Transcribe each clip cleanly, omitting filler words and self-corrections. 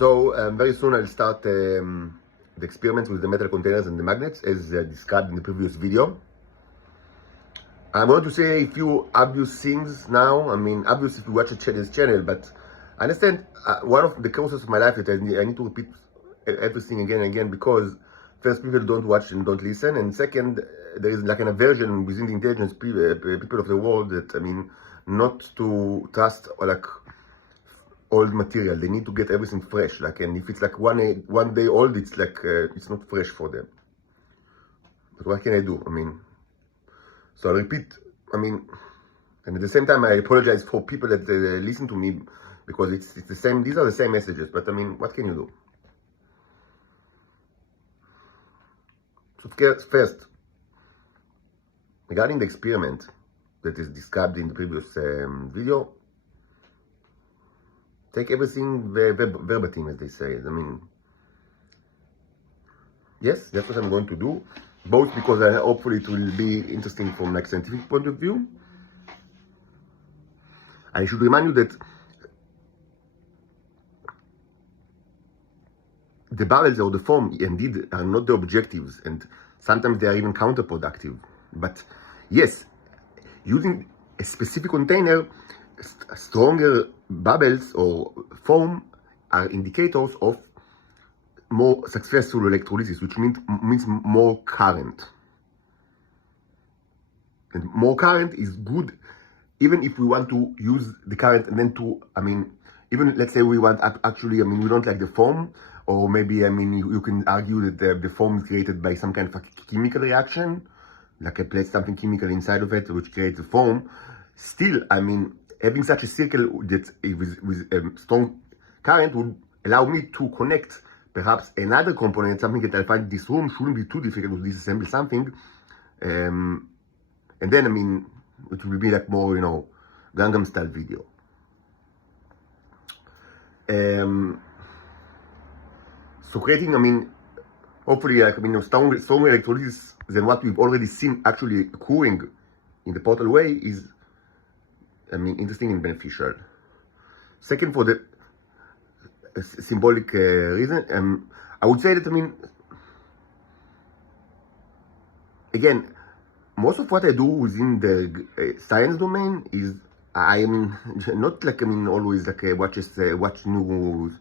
So very soon I'll start the experiments with the metal containers and the magnets as described in the previous video. I'm going to say a few obvious things now. I mean, obvious if you watch this channel, but I understand one of the causes of my life that I need to repeat everything again and again, because first, people don't watch and don't listen, and second, there is like an aversion within the intelligence people of the world that, I mean, not to trust or like old material. They need to get everything fresh, like, and if it's like one day old, it's like it's not fresh for them. But what can I do? I mean, so I'll repeat, I mean, and at the same time I apologize for people that listen to me, because it's the same, these are the same messages, but I mean, what can you do? So first, regarding the experiment that is described in the previous video, take everything verbatim, as they say. I mean, yes, that's what I'm going to do, both because hopefully it will be interesting from like scientific point of view. I should remind you that the bubbles or the foam indeed are not the objectives, and sometimes they are even counterproductive. But yes, using a specific container, stronger bubbles or foam are indicators of more successful electrolysis, which means more current. And more current is good, even if we want to use the current and then to, I mean, even let's say we want actually, I mean, we don't like the foam, or maybe, I mean, you can argue that the foam is created by some kind of a chemical reaction, like I place something chemical inside of it, which creates the foam. Still, I mean, having such a circle that with strong current would allow me to connect perhaps another component, something that I find this room shouldn't be too difficult to disassemble something. And then, I mean, it will be like more, you know, Gangnam style video. So creating, I mean, hopefully, like, I mean, stronger electrolysis than what we've already seen actually occurring in the portal way is, I mean, interesting and beneficial. Second, for the symbolic reason, I would say that, I mean, again, most of what I do within the science domain is I'm not like, I mean, always like watch new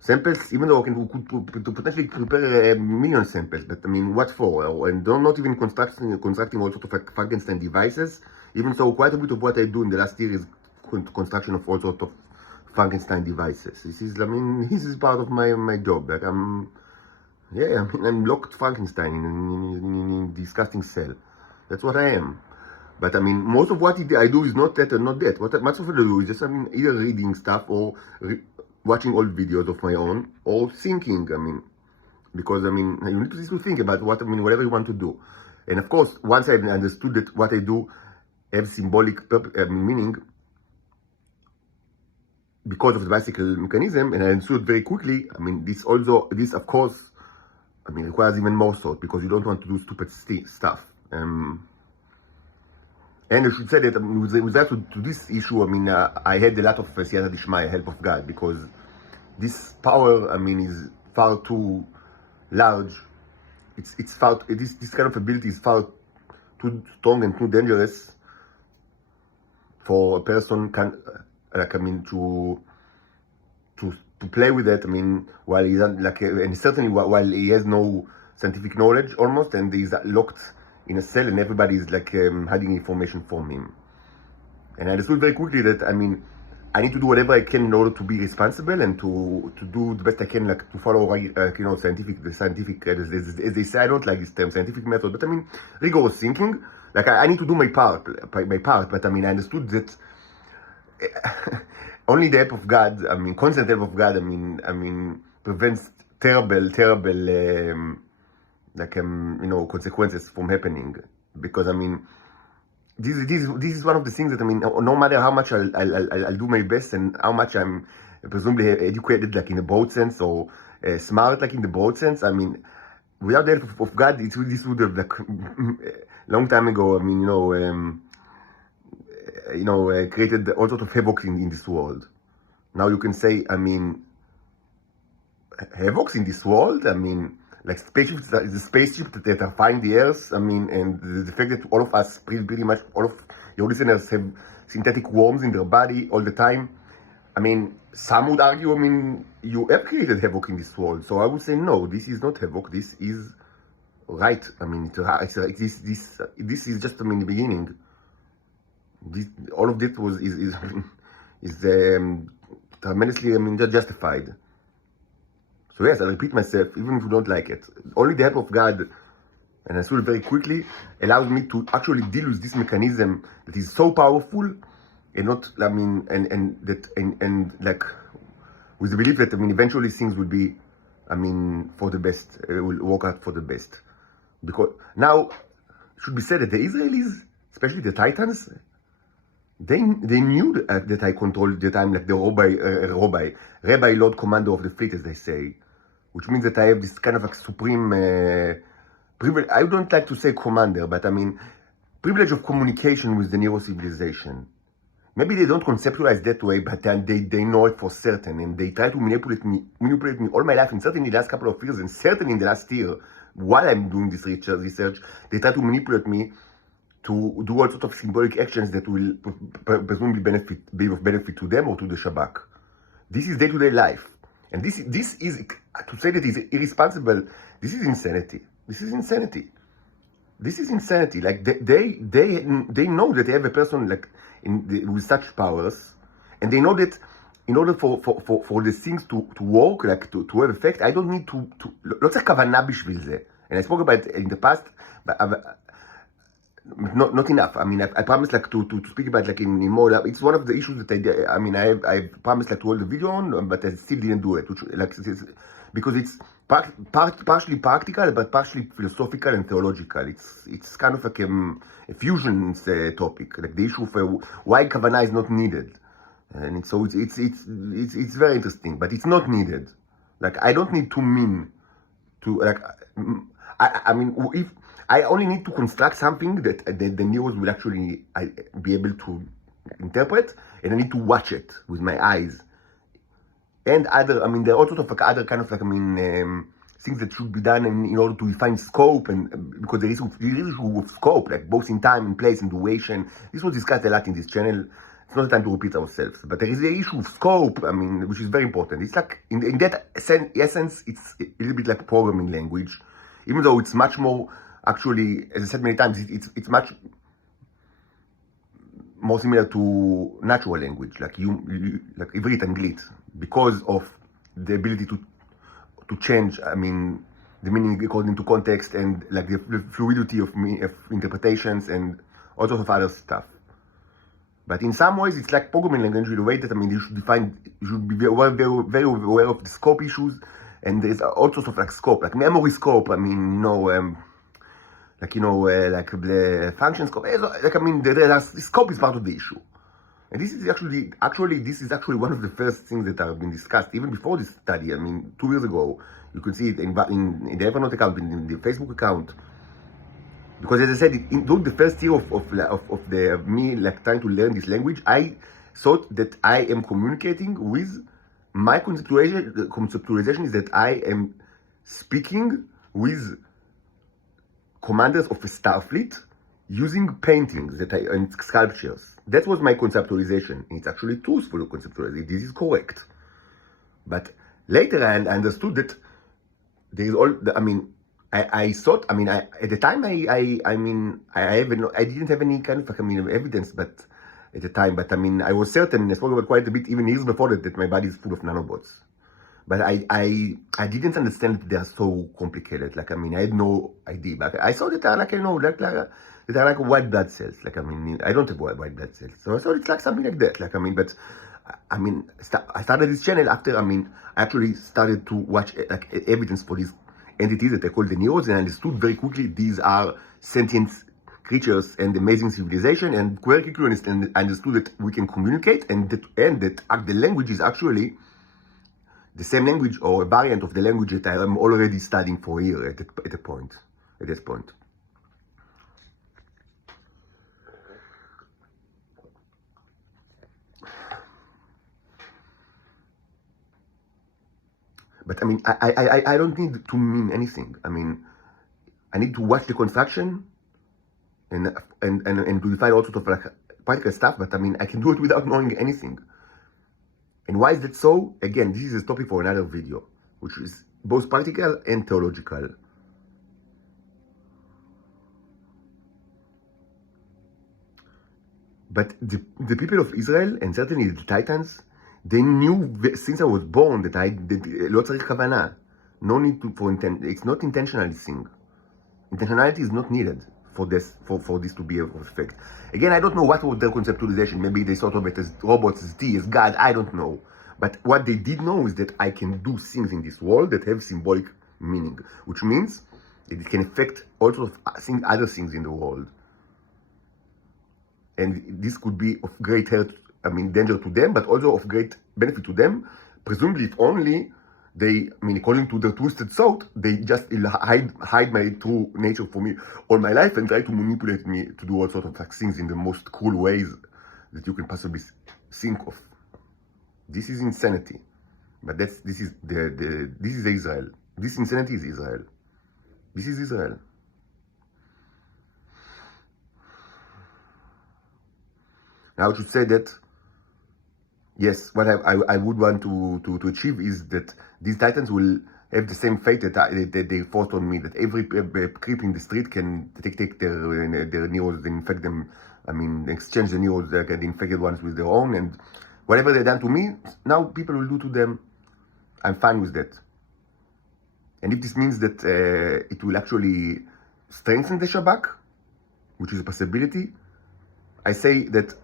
samples, even though I could potentially prepare a million samples, but I mean, what for? And not even constructing all sorts of like Frankenstein devices. Even so, quite a bit of what I do in the last year is construction of all sorts of Frankenstein devices. This is, I mean, this is part of my job. Like I'm locked Frankenstein in disgusting cell. That's what I am. But I mean, most of what I do is not that and not that. What much of what I do is just, I mean, either reading stuff or watching old videos of my own, or thinking, I mean, because, I mean, you need to think about what, I mean, whatever you want to do. And of course, once I understood that what I do has symbolic meaning because of the bicycle mechanism, and I understood very quickly, I mean, this of course, I mean, requires even more thought, because you don't want to do stupid stuff. And I should say that, I mean, with that to this issue, I mean, I had a lot of siyata d'ishmaya, help of God, because this power, I mean, is far too large. This kind of ability is far too strong and too dangerous for a person like, I mean, to play with it. I mean, while he's like, and certainly while he has no scientific knowledge almost, and he's locked in a cell, and everybody is like hiding information from him. And I understood very quickly that, I mean, I need to do whatever I can in order to be responsible and to do the best I can, like to follow, you know, scientific, as they say, I don't like this term, scientific method, but I mean, rigorous thinking. Like I need to do my part, but I mean, I understood that only the help of God, I mean, constant help of God, I mean, prevents terrible, like, you know, consequences from happening. Because, I mean, this is one of the things that, I mean, no matter how much I'll do my best and how much I'm presumably educated, like in the broad sense, or smart, like in the broad sense, I mean, without the help of God, this would have, like, long time ago, I mean, created all sorts of havoc in this world. Now you can say, I mean, havocs in this world. I mean, like spaceships, the spaceships that are flying the Earth. I mean, and the fact that all of us, pretty much all of your listeners, have synthetic worms in their body all the time. I mean, some would argue, I mean, you have created havoc in this world. So I would say, no, this is not havoc. This is right. I mean, this is just, I mean, the beginning. All of this is tremendously, I mean, justified. So yes, I repeat myself, even if you don't like it. Only the help of God, and I saw it very quickly, allows me to actually deal with this mechanism that is so powerful, and not, I mean, and like, with the belief that, I mean, eventually things will be, I mean, for the best, will work out for the best. Because now, it should be said that the Israelis, especially the Titans, they knew that I controlled the time, like the Rabbi Lord Commander of the fleet, as they say, which means that I have this kind of like supreme privilege. I don't like to say commander, but I mean privilege of communication with the Neo civilization. Maybe they don't conceptualize that way, but they know it for certain, and they try to manipulate me all my life, and certainly the last couple of years, and certainly in the last year, while I'm doing this research, they try to manipulate me to do all sorts of symbolic actions that will presumably be of benefit to them or to the Shabak. This is day-to-day life. And this is, to say that it's irresponsible, this is insanity. This is insanity. This is insanity. Like, they know that they have a person like with such powers, and they know that in order for the things to work, like to have effect, I don't need to לא צריך כוונה בשביל זה. And I spoke about it in the past, but not enough. I mean, I promised like to speak about like in more. It's one of the issues that I mean, I promised like to hold the video on, but I still didn't do it, which like because it's partially practical, but partially philosophical and theological. It's kind of like a fusion topic, like the issue of why kavana is not needed, and so it's very interesting, but it's not needed. Like, I don't need to mean to, like, I mean, if I only need to construct something that the Neos will actually be able to interpret, and I need to watch it with my eyes. And other, I mean, there are all sorts of like other kind of like, I mean, things that should be done in order to define scope, and because there is issue of scope, like both in time and place and duration. This was discussed a lot in this channel. It's not the time to repeat ourselves, but there is the issue of scope, I mean, which is very important. It's like, in that essence, it's a little bit like programming language, even though it's much more, actually, as I said many times, it's much more similar to natural language, like like Ivrit and Glit, because of the ability to change, I mean, the meaning according to context, and like the fluidity of interpretations and all sorts of other stuff. But in some ways, it's like programming language in the way that, I mean, you should be very aware of the scope issues, and there's all sorts of like scope, like memory scope. I mean, like the function scope. Like, I mean, the scope is part of the issue, and this is actually one of the first things that have been discussed even before this study. I mean, 2 years ago, you could see it in the Evernote account, in the Facebook account. Because as I said, during the first year of me like trying to learn this language, I thought that I am communicating with my conceptualization is that I am speaking with commanders of a Starfleet using paintings and sculptures. That was my conceptualization. It's actually truthful conceptualization. This is correct. But later I understood that there is I mean, I thought, I mean, at the time, I mean, I didn't have any kind of, like, I mean, evidence, but at the time, but I mean, I was certain, and I spoke about quite a bit, even years before that my body is full of nanobots. But I didn't understand that they are so complicated. Like, I mean, I had no idea. But I saw that they are like, that are like white blood cells. Like, I mean, I don't have white blood cells. So I thought it's like something like that. Like, I mean, but I mean, I started this channel after, I mean, I actually started to watch like evidence for these entities that I call the Neos, and I understood very quickly these are sentient creatures and amazing civilization, and very quickly understood that we can communicate, and that the language is actually the same language or a variant of the language that I am already studying for a year at this point. But I mean, I don't need to mean anything. I mean, I need to watch the construction and to define all sorts of like practical stuff. But I mean, I can do it without knowing anything. And why is that so? Again, this is a topic for another video, which is both practical and theological. But the people of Israel, and certainly the Titans, they knew since I was born that לא צריך כוונה. No need to, it's not intentional thing. Intentionality is not needed for this to be of effect. Again, I don't know what was their conceptualization. Maybe they thought of it as robots, as T, as God, I don't know. But what they did know is that I can do things in this world that have symbolic meaning, which means that it can affect all sorts of other things in the world. And this could be of great danger to them, but also of great benefit to them. Presumably, if only they, according to their twisted thought, they just hide my true nature for me all my life and try to manipulate me to do all sorts of things in the most cruel ways that you can possibly think of. This is insanity. But this is Israel. This insanity is Israel. This is Israel. Now I should say that, yes, what I would want to achieve is that these Titans will have the same fate that they forced on me, that every creep in the street can take their neurons and infect them, exchange the neurons, the infected ones with their own, and whatever they've done to me, now people will do to them. I'm fine with that. And if this means that it will actually strengthen the Shabak, which is a possibility, I say that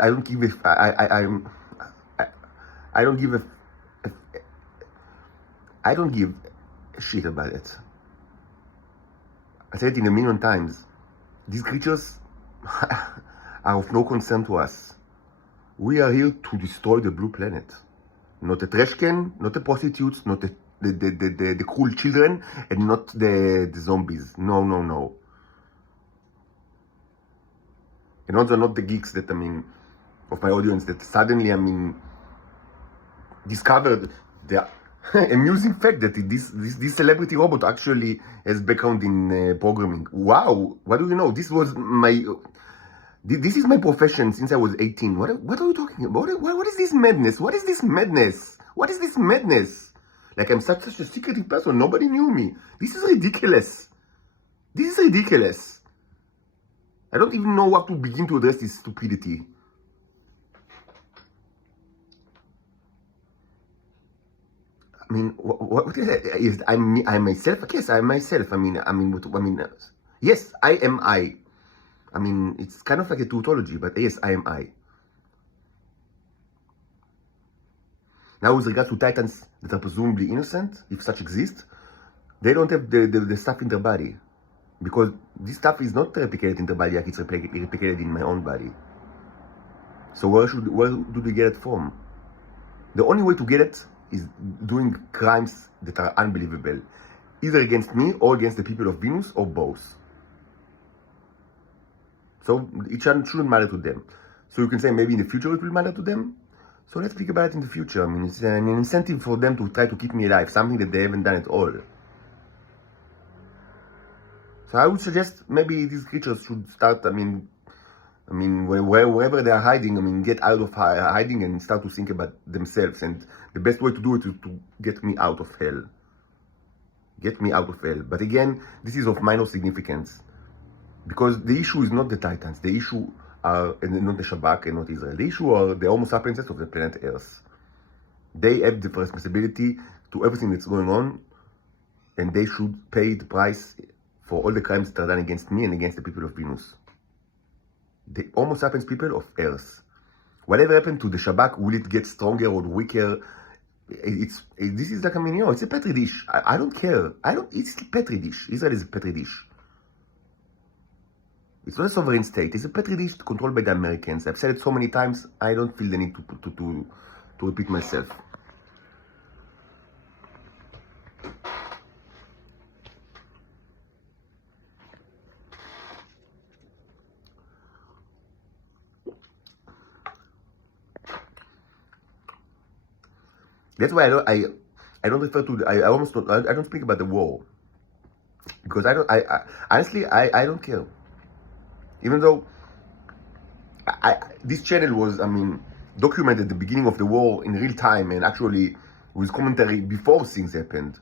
I don't give a shit about it. I said it in a million times. These creatures are of no concern to us. We are here to destroy the blue planet. Not the trash can, not the prostitutes, not the cruel children, and not the zombies. No, no, no. And also not the geeks that, of my audience that suddenly, discovered the amusing fact that this celebrity robot actually has background in programming. Wow, what do you know? This is my profession since I was 18. What are you talking about? What is this madness? What is this madness? What is this madness? Like I'm such a secretive person. Nobody knew me. This is ridiculous. This is ridiculous. I don't even know how to begin to address this stupidity. What is it? Is I'm myself? Yes, I'm myself. Yes, I am I. It's kind of like a tautology, but yes, I am I. Now, with regards to Titans that are presumably innocent, if such exist, they don't have the stuff in their body. Because this stuff is not replicated in the body like it's replicated in my own body. So where do they get it from? The only way to get it is doing crimes that are unbelievable. Either against me or against the people of Venus or both. So it shouldn't matter to them. So you can say maybe in the future it will matter to them. So let's think about it in the future. It's an incentive for them to try to keep me alive. Something that they haven't done at all. So I would suggest maybe these creatures should start, wherever they are hiding, get out of hiding and start to think about themselves. And the best way to do it is to get me out of hell. Get me out of hell. But again, this is of minor significance. Because the issue is not the Titans. The issue are not the Shabak and not Israel. The issue are the Homo sapiens of the planet Earth. They have the responsibility to everything that's going on. And they should pay the price for all the crimes that are done against me and against the people of Venus. The Homo sapiens people of Earth. Whatever happened to the Shabak, will it get stronger or weaker? This is like, it's a petri dish. I don't care. It's a petri dish. Israel is a petri dish. It's not a sovereign state. It's a petri dish controlled by the Americans. I've said it so many times, I don't feel the need to repeat myself. That's why I don't refer to, I almost don't, I don't speak about the war. Because honestly, I don't care. Even though this channel was, documented the beginning of the war in real time and actually with commentary before things happened.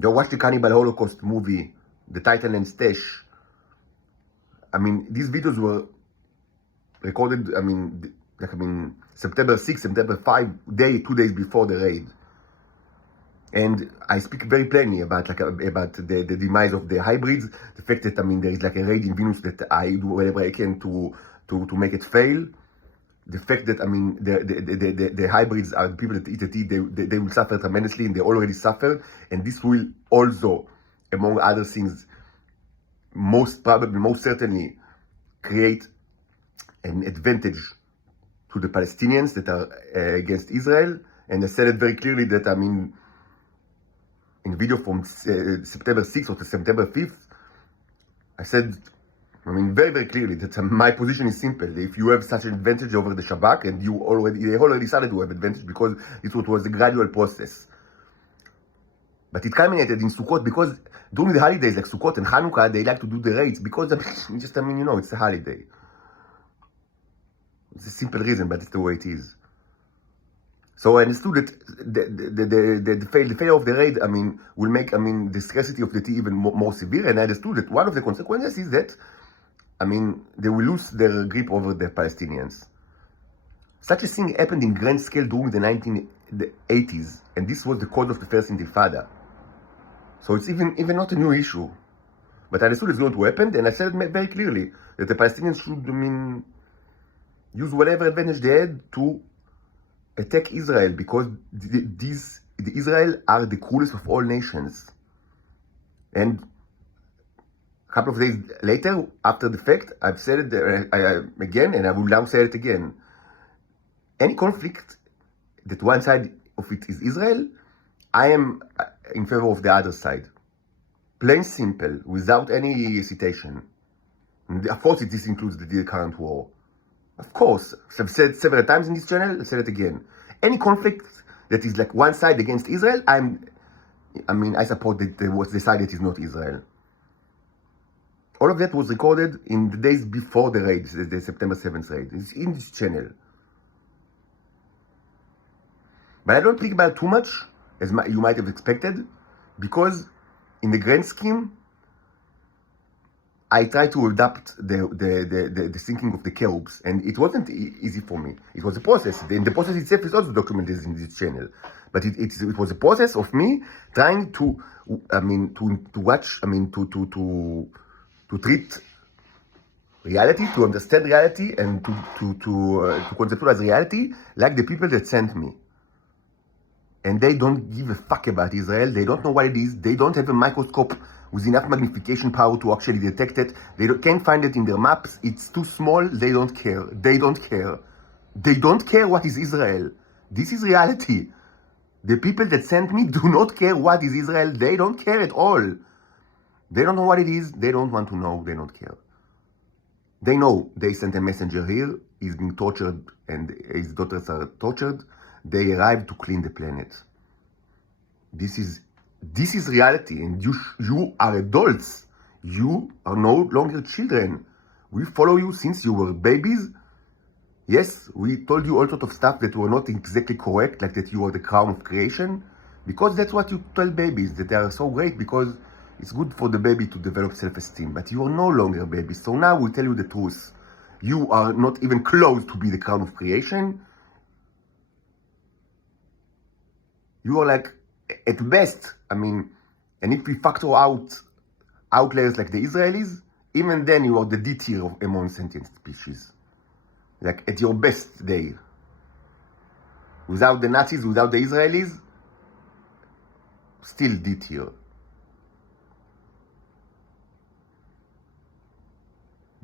You watch the Cannibal Holocaust movie, The Titan and Stash. These videos were recorded, September 6, September 5, 2 days before the raid. And I speak very plainly about the demise of the hybrids, the fact that there is a raid in Venus that I do whatever I can to make it fail. The fact that the hybrids are the people that eat it, they will suffer tremendously, and they already suffer. And this will also, among other things, most certainly create an advantage to the Palestinians that are against Israel. And I said it very clearly that in video from September 6th or to September 5th, I said, very, very clearly that my position is simple. If you have such an advantage over the Shabak, and they already started to have advantage because it was a gradual process. But it culminated in Sukkot because during the holidays like Sukkot and Hanukkah, they like to do the raids because it's a holiday. It's a simple reason, but it's the way it is. So I understood that the failure of the raid, will make, the scarcity of the tea even more severe. And I understood that one of the consequences is that, they will lose their grip over the Palestinians. Such a thing happened in grand scale during the 1980s, and this was the cause of the first Intifada. So it's even not a new issue. But I understood it's going to happen, and I said very clearly that the Palestinians should, use whatever advantage they had to attack Israel, because the Israel are the cruelest of all nations. And a couple of days later, after the fact, I've said it again, and I will now say it again. Any conflict that one side of it is Israel, I am in favor of the other side. Plain simple, without any hesitation. And of course, this includes the current war. Of course, I've said several times in this channel, I'll say it again. Any conflict that is like one side against Israel, I support the side that is not Israel. All of that was recorded in the days before the raid, the September 7th raid. It's in this channel. But I don't think about it too much, as you might have expected, because in the grand scheme, I tried to adapt the thinking of the Cherubs, and it wasn't easy for me. It was a process, and the process itself is also documented in this channel. But it was a process of me trying to watch, to treat reality, to understand reality, and to conceptualize reality like the people that sent me. And they don't give a fuck about Israel. They don't know what it is. They don't have a microscope with enough magnification power to actually detect it. They can't find it in their maps. It's too small. They don't care. They don't care. They don't care what is Israel. This is reality. The people that sent me do not care what is Israel. They don't care at all. They don't know what it is. They don't want to know. They don't care. They know they sent a messenger here. He's being tortured and his daughters are tortured. They arrived to clean the planet. This is reality, and you are adults. You are no longer children. We follow you since you were babies. Yes, we told you all sorts of stuff that were not exactly correct, like that you are the crown of creation, because that's what you tell babies, that they are so great because it's good for the baby to develop self-esteem. But you are no longer babies. So now we tell you the truth. You are not even close to be the crown of creation. You are like, at best, and if we factor out outliers like the Israelis, even then you are the D tier among sentient species. Like at your best day. Without the Nazis, without the Israelis, still D tier.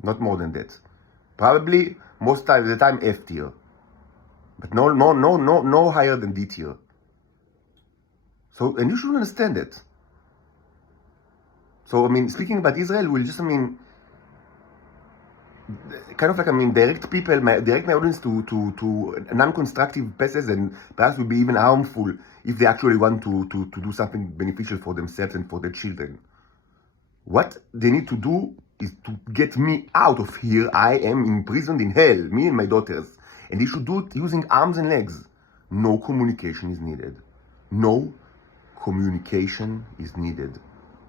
Not more than that. Probably most of the time F tier. But no higher than D tier. So, and you should understand it. So, speaking about Israel, we'll just, kind of like, direct my audience to non-constructive passes, and perhaps will be even harmful if they actually want to do something beneficial for themselves and for their children. What they need to do is to get me out of here. I am imprisoned in hell, me and my daughters. And they should do it using arms and legs. No communication is needed. No communication is needed.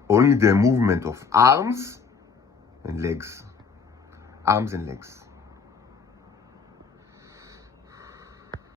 Only the movement of arms and legs. Arms and legs.